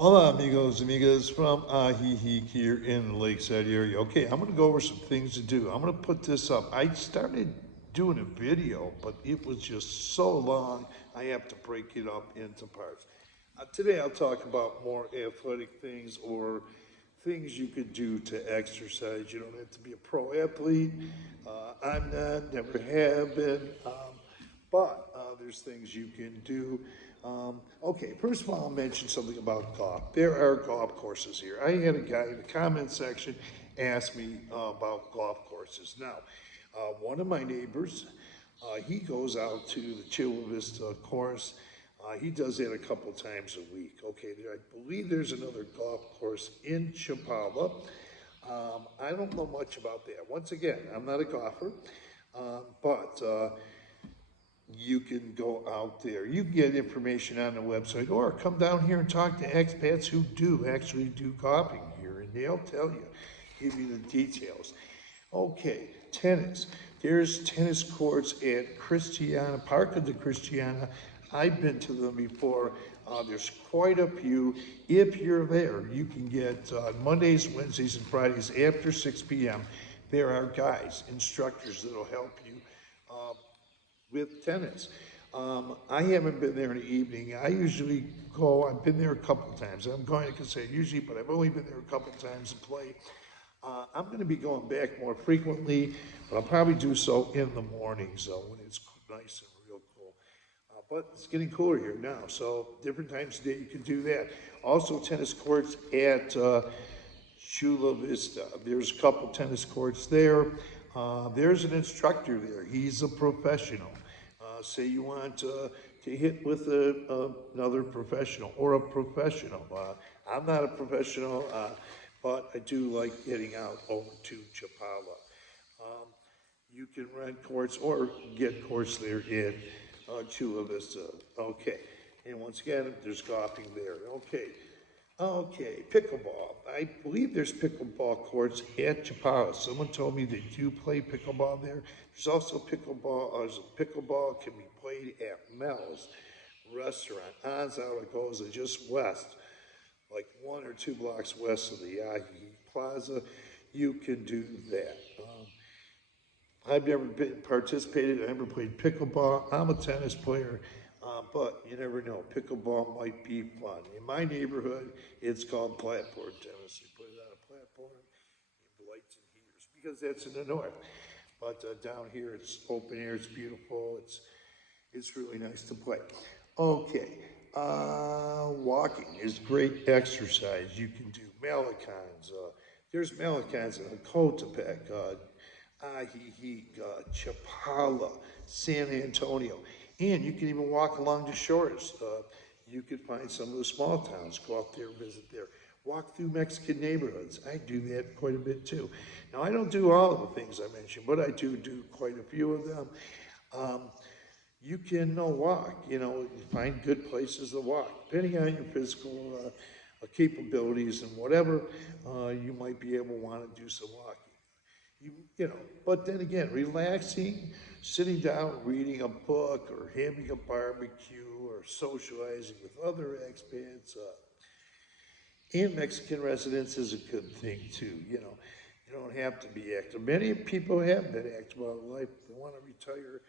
Hola, amigos, amigas from AJIJIC here in the Lakeside area. Okay, I'm going to go over some things to do. I'm going to put this up. I started doing a video, but it was just so long, I have to break it up into parts. Today, I'll talk about more athletic things or things you could do to exercise. You don't have to be a pro athlete. I'm not, never have been. But there's things you can do. Okay, first of all, I'll mention something about golf. There are golf courses here. I had a guy in the comment section ask me about golf courses. Now, one of my neighbors, he goes out to the Chula Vista course. He does that a couple times a week. Okay, I believe there's another golf course in Chapala. I don't know much about that. Once again, I'm not a golfer, but you can go out there. You can get information on the website or come down here and talk to expats who do actually do golfing here, and they'll tell you, give you the details. Okay, tennis. There's tennis courts at Christiana, Parque de Christiana. I've been to them before. There's quite a few. If you're there, you can get Mondays, Wednesdays, and Fridays after 6 p.m. There are guys, instructors that'll help you with tennis. I haven't been there in the evening. I usually go, I've been there a couple times. I'm going to say usually, but I've only been there a couple times to play. I'm going to be going back more frequently, but I'll probably do so in the mornings though, when it's nice and real cool. But it's getting cooler here now, so different times of day you can do that. Also, tennis courts at Chula Vista. There's a couple tennis courts there. There's an instructor there. He's a professional. Say you want to hit with another professional or a professional. I'm not a professional, but I do like getting out over to Chapala. You can rent courts or get courts there in Chula Vista. Okay. And once again, there's golfing there. Okay, pickleball. I believe there's pickleball courts at Chapala. Someone told me they do play pickleball there. There's also pickleball can be played at Mel's restaurant on Zaragoza, just west, like 1 or 2 blocks west of the Yahi Plaza. You can do that. I've never participated, I never played pickleball. I'm a tennis player, but you never know. Pickleball might be fun. In my neighborhood, it's called platform tennis. You put it on a platform, you have lights and heaters, because that's in the north. But down here, it's open air, it's beautiful, it's really nice to play. Okay, walking is great exercise. You can do Malecons. There's Malecons in Cotepec, AJIJIC, Chapala, San Antonio. And you can even walk along the shores. You could find some of the small towns, go out there, visit there. Walk through Mexican neighborhoods. I do that quite a bit too. Now, I don't do all of the things I mentioned, but I do quite a few of them. You can walk, find good places to walk, depending on your physical capabilities and whatever, you might be able to want to do some walking. But then again, relaxing, sitting down, reading a book, or having a barbecue, or socializing with other expats and Mexican residents is a good thing too. You don't have to be active. Many people have been active all their life. They want to retire,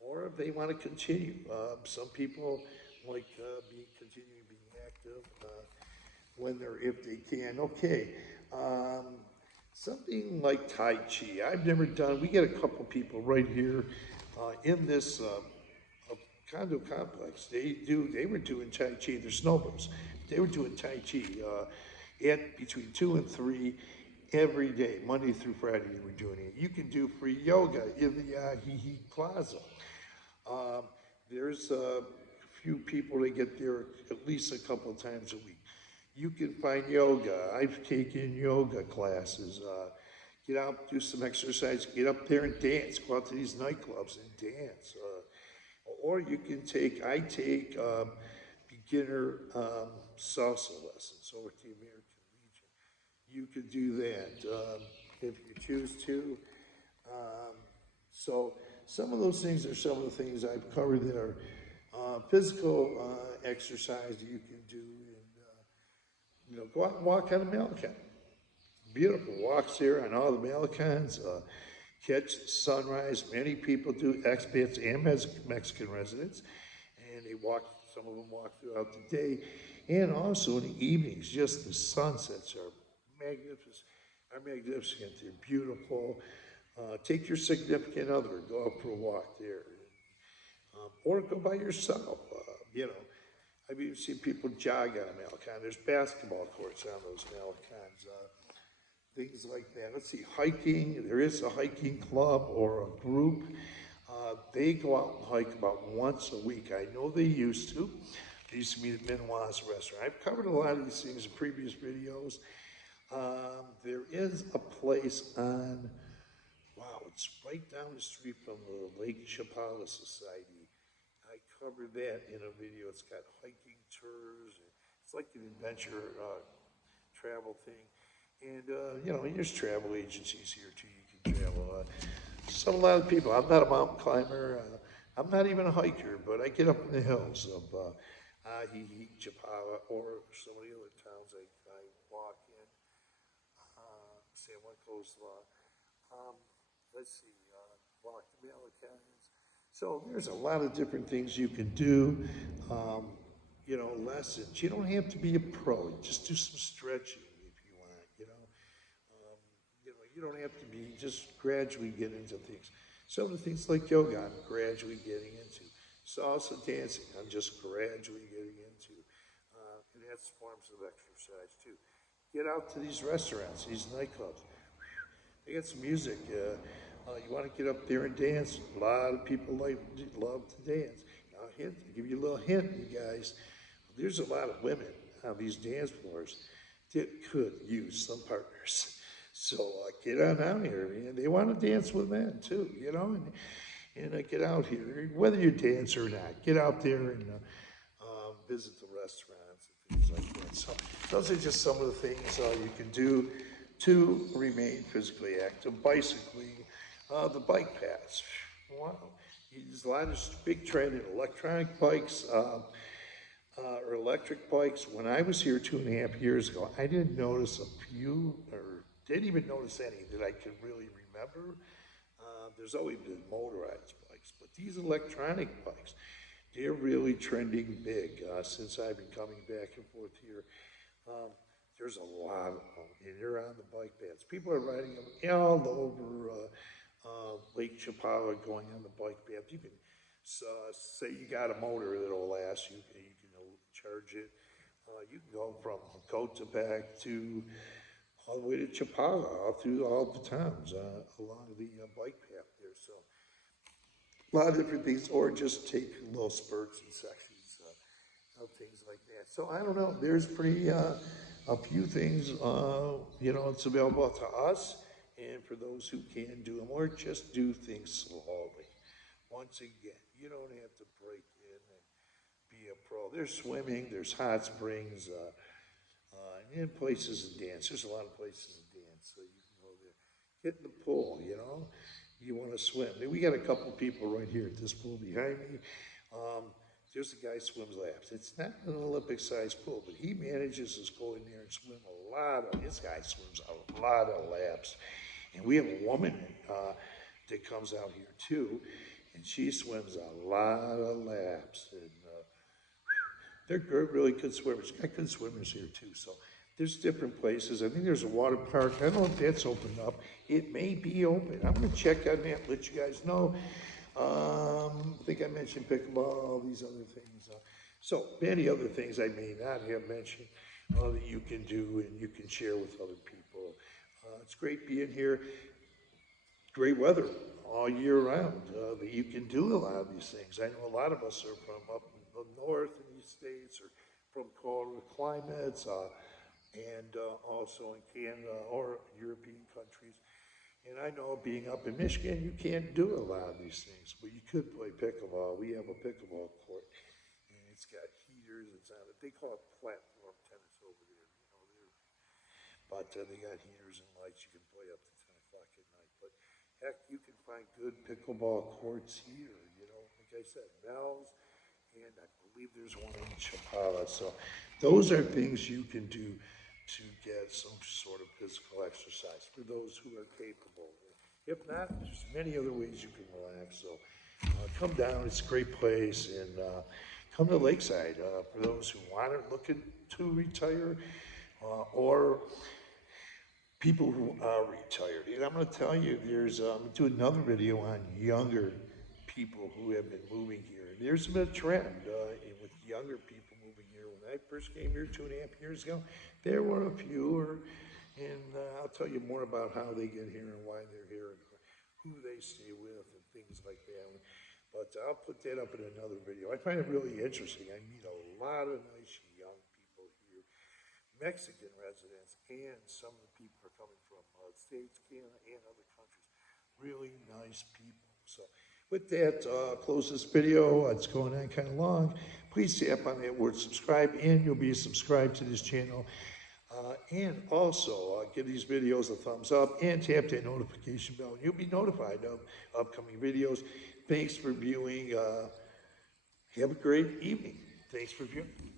or if they want to continue. Some people like continuing being active if they can. Okay. Something like Tai Chi. I've never done. We get a couple people right here in this condo complex. They were doing Tai Chi. They're snowbirds. They were doing Tai Chi at between 2 and 3 every day, Monday through Friday. They were doing it. You can do free yoga in the Hihi Plaza. There's a few people that get there at least a couple of times a week. You can find yoga. I've taken yoga classes. Get out, do some exercise, get up there and dance. Go out to these nightclubs and dance. Or you can I take beginner salsa lessons over at the American Legion. You could do that if you choose to. So some of those things are some of the things I've covered that are physical exercise that you can do. You know, go out and walk on the Malacan. Beautiful walks there on all the Malacans. Catch the sunrise. Many people do, expats and Mexican residents, and they walk. Some of them walk throughout the day, and also in the evenings. Just the sunsets are magnificent. Are magnificent. They're beautiful. Take your significant other. Go out for a walk there, or go by yourself. You know, I've even seen people jog on a Malacan. There's basketball courts on those Malacans. Things like that. Let's see, hiking. There is a hiking club or a group. They go out and hike about once a week. I know they used to. They used to be at Minois restaurant. I've covered a lot of these things in previous videos. There is a place on, wow, it's right down the street from the Lake Chapala Society. I covered that in a video. It's got hiking tours. It's like an adventure travel thing. And, you know, there's travel agencies here too. You can travel. So a lot of people, I'm not a mountain climber. I'm not even a hiker, but I get up in the hills of AJIJIC, Chapala, or some of the other towns I walk in. San Juan Coastlaw. Let's see, walk the Malacans. So there's a lot of different things you can do. You know, lessons. You don't have to be a pro. Just do some stretching if you want. You don't have to be, just gradually get into things. Some of the things like yoga, I'm gradually getting into. Salsa dancing, I'm just gradually getting into. And that's forms of exercise too. Get out to these restaurants, these nightclubs. They got some music. You want to get up there and dance. A lot of people love to dance. Now, I'll give you a little hint, you guys. There's a lot of women on these dance floors that could use some partners. So get on out here, man. They want to dance with men too, you know, and get out here, whether you dance or not. Get out there and visit the restaurants and things like that. So those are just some of the things you can do to remain physically active. Bicycling, the bike paths. Wow, there's a lot of big trend in electronic bikes. Or electric bikes. When I was here 2.5 years ago, I didn't notice a few, or didn't even notice any that I can really remember. There's always been motorized bikes, but these electronic bikes, they're really trending big since I've been coming back and forth here. There's a lot of them, and they're on the bike paths. People are riding them all over Lake Chapala, going on the bike path. You can say you got a motor that'll last. You can charge it. You can go from Coatepec to all the way to Chapala, all through all the towns along the bike path there. So a lot of different things, or just take little spurts and sections of things like that. So I don't know. There's pretty a few things. You know, it's available to us, and for those who can do them, or just do things slowly. Once again, you don't have to break in and be a pro. There's swimming, there's hot springs, and places to dance. There's a lot of places to dance, so you can go there. Get in the pool, you know. You want to swim. We got a couple people right here at this pool behind me. There's a guy who swims laps. It's not an Olympic-sized pool, but he manages to go in there and swim a lot of. This guy swims a lot of laps, and we have a woman that comes out here too, and she swims a lot of laps. And they're really good swimmers. Got good swimmers here too. So there's different places. I think there's a water park. I don't know if that's opened up. It may be open. I'm going to check on that, let you guys know. I think I mentioned pickleball, all these other things. So many other things I may not have mentioned that you can do and you can share with other people. It's great being here. Great weather all year round. That you can do a lot of these things. I know a lot of us are from up in the north in these states or from colder climates and also in Canada or European countries. And I know being up in Michigan, you can't do a lot of these things, but you could play pickleball. We have a pickleball court, and it's got heaters. It's on it. They call it platform tennis over there. But they got heaters and lights. You can play up to 10 o'clock at night. But heck, you can find good pickleball courts here. You know, like I said, Mel's, and I believe there's one in Chapala. So those are things you can do to get some sort of physical exercise for those who are capable. If not, there's many other ways you can relax. So come down, it's a great place, and come to Lakeside for those who want to look to retire or people who are retired. And I'm going to tell you, there's do another video on younger people who have been moving here. And there's been a trend with younger people moving here. When I first came here 2.5 years ago, there were a few, and I'll tell you more about how they get here and why they're here and who they stay with and things like that. But I'll put that up in another video. I find it really interesting. I meet a lot of nice young people here, Mexican residents, and some of the people are coming from States, Canada, and other countries. Really nice people. So with that, close this video. It's going on kind of long. Please tap on that word subscribe, and you'll be subscribed to this channel. And also give these videos a thumbs up and tap that notification bell, and you'll be notified of upcoming videos. Thanks for viewing. Have a great evening. Thanks for viewing.